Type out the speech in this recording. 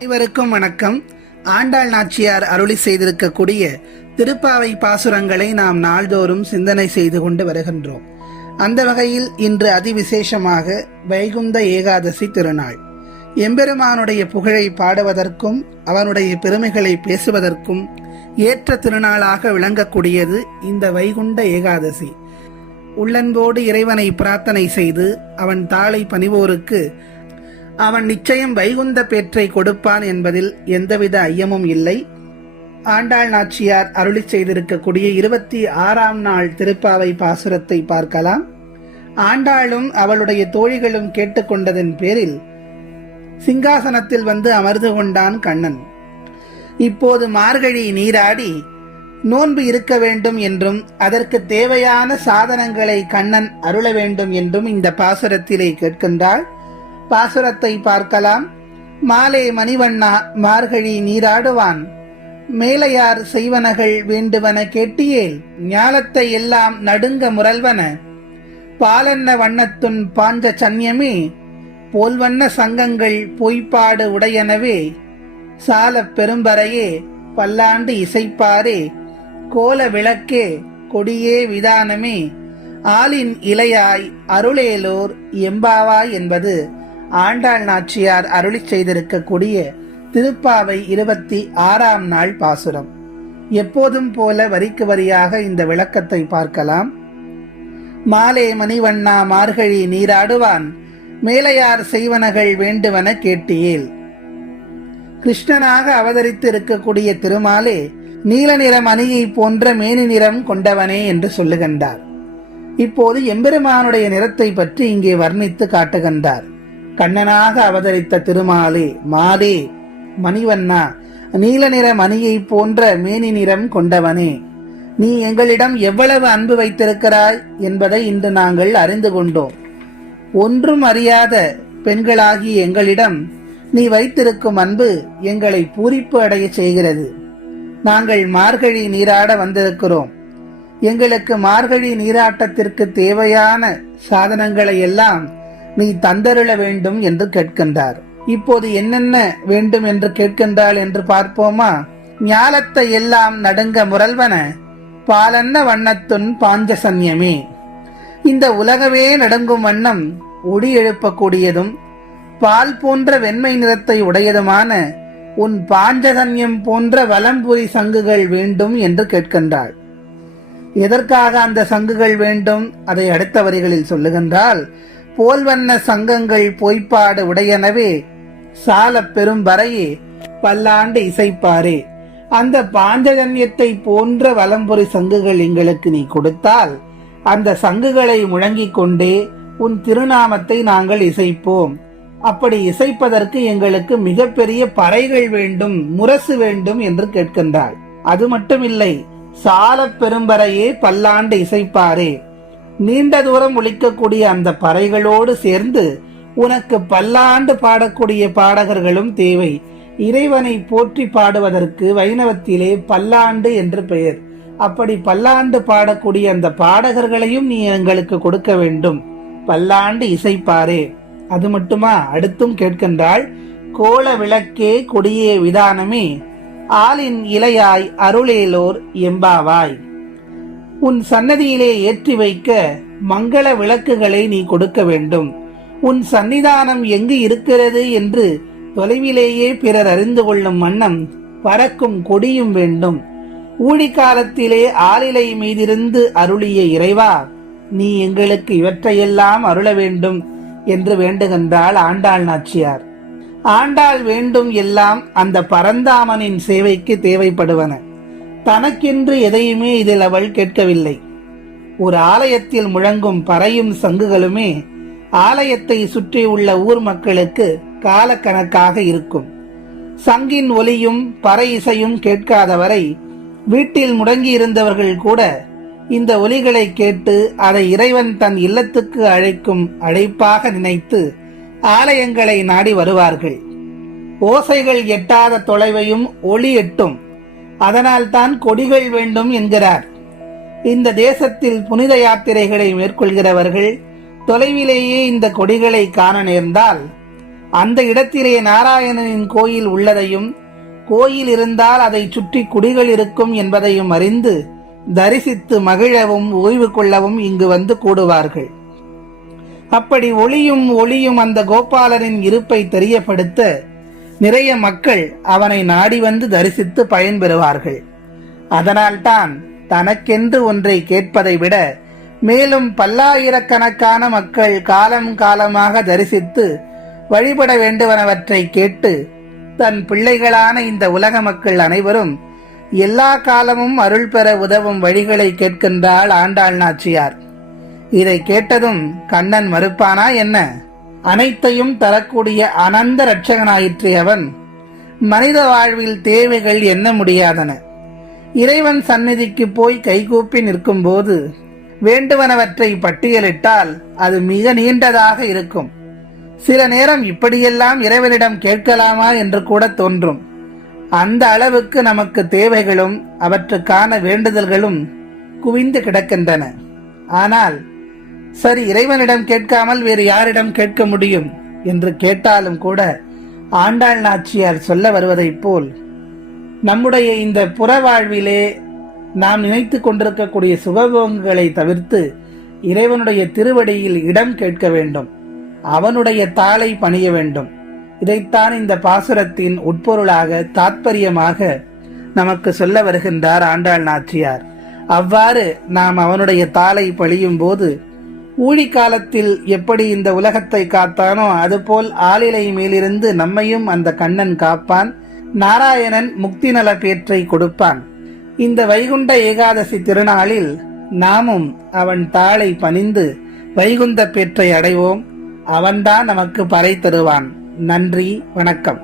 அனைவருக்கும் வணக்கம். ஆண்டாள் நாச்சியார் அருளி செய்திருக்கக்கூடிய திருப்பாவை பாசுரங்களை நாம் நாள்தோறும் சிந்தனை செய்து கொண்டு வருகின்றோம். அந்த வகையில் இன்று அதிவிசேஷமாக வைகுந்த ஏகாதசி திருநாள். எம்பெருமானுடைய புகழை பாடுவதற்கும் அவனுடைய பெருமைகளை பேசுவதற்கும் ஏற்ற திருநாளாக விளங்கக்கூடியது இந்த வைகுண்ட ஏகாதசி. உள்ளன்போடு இறைவனை பிரார்த்தனை செய்து அவன் தாளை பணிவோருக்கு அவன் நிச்சயம் வைகுந்த பேற்றை கொடுப்பான் என்பதில் எந்தவித ஐயமும் இல்லை. ஆண்டாள் நாச்சியார் அருளி செய்திருக்கக்கூடிய இருபத்தி ஆறாம் நாள் திருப்பாவை பாசுரத்தை பார்க்கலாம். ஆண்டாளும் அவளுடைய தோழிகளும் கேட்டுக்கொண்டதன் பேரில் சிங்காசனத்தில் வந்து அமர்ந்து கொண்டான் கண்ணன். இப்போது மார்கழி நீராடி நோன்பு இருக்க வேண்டும் என்றும் அதற்கு தேவையான சாதனங்களை கண்ணன் அருள வேண்டும் என்றும் இந்த பாசுரத்திலே கேட்கின்றாள். பாசுரத்தை பார்க்கலாம். மாலே மணிவண்ணா மார்கழி நீராடுவான். மேலையார் செய்வனகள் வேண்டுவன கேட்டியேல் ஞாலத்தை எல்லாம் நடுங்க முரல்வன. பாலன்ன வண்ணத்துன் பாஞ்ச சன்யமே போல்வண்ண சங்கங்கள் பொய்ப்பாடு உடையனவே. சாலப் பெரும்பறையே பல்லாண்டு இசைப்பாரே. கோல விளக்கே கொடியே விதானமே. ஆளின் இலையாய் அருளேலோர் எம்பாவாய் என்பது. ஆண்டாள் நாச்சியார் அருளி செய்திருக்கக்கூடிய திருப்பாவை இருபத்தி ஆறாம் நாள் பாசுரம். எப்போதும் போல வரிக்கு வரியாக இந்த விளக்கத்தை பார்க்கலாம். மாலே மணிவண்ணா மார்கழி நீராடுவான் மேலையார் செய்வனகள் வேண்டுவன கேட்டியேல் கிருஷ்ணனாக அவதரித்து இருக்கக்கூடிய திருமாலே நீல நிறம் அணியை போன்ற மேனி நிறம் கொண்டவனே என்று சொல்லுகின்றார். இப்போது எம்பெருமானுடைய நிறத்தை பற்றி இங்கே வர்ணித்து காட்டுகின்றார். கண்ணனாக அவதரித்த திருமாலே மாலே மணிவண்ணா நீல நிற மணியை போன்ற மேனி நிறம் கொண்டவனே நீ எங்களிடம் எவ்வளவு அன்பு வைத்திருக்கிறாய் என்பதை இன்று நாங்கள் அறிந்து கொண்டோம். ஒன்றும் அறியாத பெண்களாகி எங்களிடம் நீ வைத்திருக்கும் அன்பு எங்களை பூரிப்பு அடைய செய்கிறது. நாங்கள் மார்கழி நீராட வந்திருக்கிறோம். எங்களுக்கு மார்கழி நீராட்டத்திற்கு தேவையான சாதனங்களை எல்லாம் நீ தந்தருள வேண்டும் என்று கேட்கின்றார். இப்போது என்னென்ன வேண்டும் என்று கேட்கின்றாள் என்று பார்ப்போமா? ஞாலத்தை எல்லாம் நடுங்க முரல்வன பாலன்ன வண்ணத்துன் பாஞ்சசன்யமே. இந்த உலகமே நடுங்கும் வண்ணம் ஒடி எழுப்பக்கூடியதும் பால் போன்ற வெண்மை நிறத்தை உடையதுமான உன் பாஞ்சதன்யம் போன்ற வலம்புரி சங்குகள் வேண்டும் என்று கேட்கின்றாள். எதற்காக அந்த சங்குகள் வேண்டும்? அதை அடுத்த வரிகளில் சொல்லுகின்றால் போல்வண்ண சங்கங்கள் பொய்ப்பாடு உடையனவே சால பெரும் வரையே பல்லாண்டு இசைப்பாரே. அந்த பாஞ்சஜன்யத்தை போன்ற வலம்புரி சங்குகள் எங்களுக்கு நீ கொடுத்தால் அந்த சங்குகளை முழங்கிக் கொண்டே உன் திருநாமத்தை நாங்கள் இசைப்போம். அப்படி இசைப்பதற்கு எங்களுக்கு மிகப்பெரிய பறைகள் வேண்டும் முரசு வேண்டும் என்று கேட்கின்றாள். அது மட்டுமில்லை சால பெரும்பறையே பல்லாண்டு இசைப்பாரே. நீண்ட தூரம் ஒழிக்கக்கூடிய அந்த பறைகளோடு சேர்ந்து உனக்கு பல்லாண்டு பாடக்கூடிய பாடகர்களும் தேவை. இறைவனை போற்றி பாடுவதற்கு வைணவத்திலே பல்லாண்டு என்று பெயர். அப்படி பல்லாண்டு பாடக்கூடிய அந்த பாடகர்களையும் நீ எங்களுக்கு கொடுக்க வேண்டும். பல்லாண்டு இசைப்பாரே. அது மட்டுமா? அடுத்தும் கேட்கின்றாள் கோல விளக்கே கொடியே விதானமே ஆளின் இலையாய் அருளேலோர் எம்பாவாய். உன் சன்னதியிலே ஏற்றி வைக்க மங்கள விளக்குகளை நீ கொடுக்க வேண்டும். உன் சன்னிதானம் எங்கு இருக்கிறது என்று தொலைவிலேயே பிறர் அறிந்து கொள்ளும் வண்ணம் பறக்கும் கொடியும் வேண்டும். ஊழிக்காலத்திலே ஆளிலை மீதிருந்து அருளிய இறைவா நீ எங்களுக்கு இவற்றையெல்லாம் அருள வேண்டும் என்று வேண்டுகின்றாள் ஆண்டாள் நாச்சியார். ஆண்டாள் வேண்டும் எல்லாம் அந்த பரந்தாமனின் சேவைக்கு தேவைப்படுவன. தனக்கென்று எதையுமே இதில் அவள் கேட்கவில்லை. ஒரு ஆலயத்தில் முழங்கும் பறையும் சங்குகளுமே ஆலயத்தை சுற்றியுள்ள ஊர் மக்களுக்கு காலக்கணக்காக இருக்கும். சங்கின் ஒலியும் பறை இசையும் கேட்காதவரை வீட்டில் முடங்கியிருந்தவர்கள் கூட இந்த ஒலிகளை கேட்டு அதை இறைவன் தன் இல்லத்துக்கு அழைக்கும் அழைப்பாக நினைத்து ஆலயங்களை நாடி வருவார்கள். ஓசைகள் எட்டாத தொலைவையும் ஒளி எட்டும். அதனால்தான் கொடிகள் வேண்டும் என்கிறார். இந்த தேசத்தில் புனித யாத்திரைகளை மேற்கொள்கிறவர்கள் தொலைவிலேயே இந்த கொடிகளை காண நேர்ந்தால் அந்த இடத்திலே நாராயணனின் கோயில் உள்ளதையும் கோயில் இருந்தால் அதை சுற்றி குடிகள் இருக்கும் என்பதையும் அறிந்து தரிசித்து மகிழவும் ஓய்வு கொள்ளவும் இங்கு வந்து கூடுவார்கள். அப்படி ஒளியும் ஒளியும் அந்த கோபாலரின் இருப்பை தெரியப்படுத்த நிறைய மக்கள் அவனை நாடி வந்து தரிசித்து பயன்பெறுவார்கள். அதனால்தான் தனக்கென்று ஒன்றை கேட்பதை விட மேலும் பல்லாயிரக்கணக்கான மக்கள் காலம் காலமாக தரிசித்து வழிபட வேண்டுவனவற்றை கேட்டு தன் பிள்ளைகளான இந்த உலக மக்கள் அனைவரும் எல்லா காலமும் அருள் பெற உதவும் வழிகளை கேட்கின்றாள் ஆண்டாள் நாச்சியார். இதை கேட்டதும் கண்ணன் மறுப்பானா என்ன? அனைத்தையும் தரக்கூடிய அனந்த இரட்சகனாயிற்று அவன். மனித வாழ்வில் தேவைகள் எண்ண முடியாதன. இறைவன் சந்நிதிக்கு போய் கைகூப்பி நிற்கும்போது வேண்டுவனவற்றை பட்டியலிட்டால் அது மிக நீண்டதாக இருக்கும். சில நேரம் இப்படியெல்லாம் இறைவனிடம் கேட்கலாமா என்று கூட தோன்றும். அந்த அளவுக்கு நமக்கு தேவைகளும் அவற்றுக்கான வேண்டுதல்களும் குவிந்து கிடக்கின்றன. ஆனால் சரி இறைவனிடம் கேட்காமல் வேறு யாரிடம் கேட்க முடியும்? என்று கேட்டாலும் கூட ஆண்டாள் நாச்சியார் சொல்ல வருவதைப் போல் நம்முடைய இந்த புற வாழ்விலே நாம் நினைத்து கொண்டிருக்கக்கூடிய சுகபோகங்களை தவிர்த்து இறைவனுடைய திருவடியில் இடம் கேட்க வேண்டும். அவனுடைய தாளை பணிய வேண்டும். இதைத்தான் இந்த பாசுரத்தின் உட்பொருளாக தாத்பரியமாக நமக்கு சொல்ல வருகின்றார் ஆண்டாள் நாச்சியார். அவ்வாறு நாம் அவனுடைய தாளை பழியும் போது ஊழி காலத்தில் எப்படி இந்த உலகத்தை காத்தானோ அதுபோல் ஆளிலை மேலிருந்து நம்மையும் அந்த கண்ணன் காப்பான் நாராயணன் முக்தி நல பேற்றை கொடுப்பான். இந்த வைகுண்ட ஏகாதசி திருநாளில் நாமும் அவன் தாளை பணிந்து வைகுந்த பேற்றை அடைவோம். அவன்தான் நமக்கு பறை தருவான். நன்றி வணக்கம்.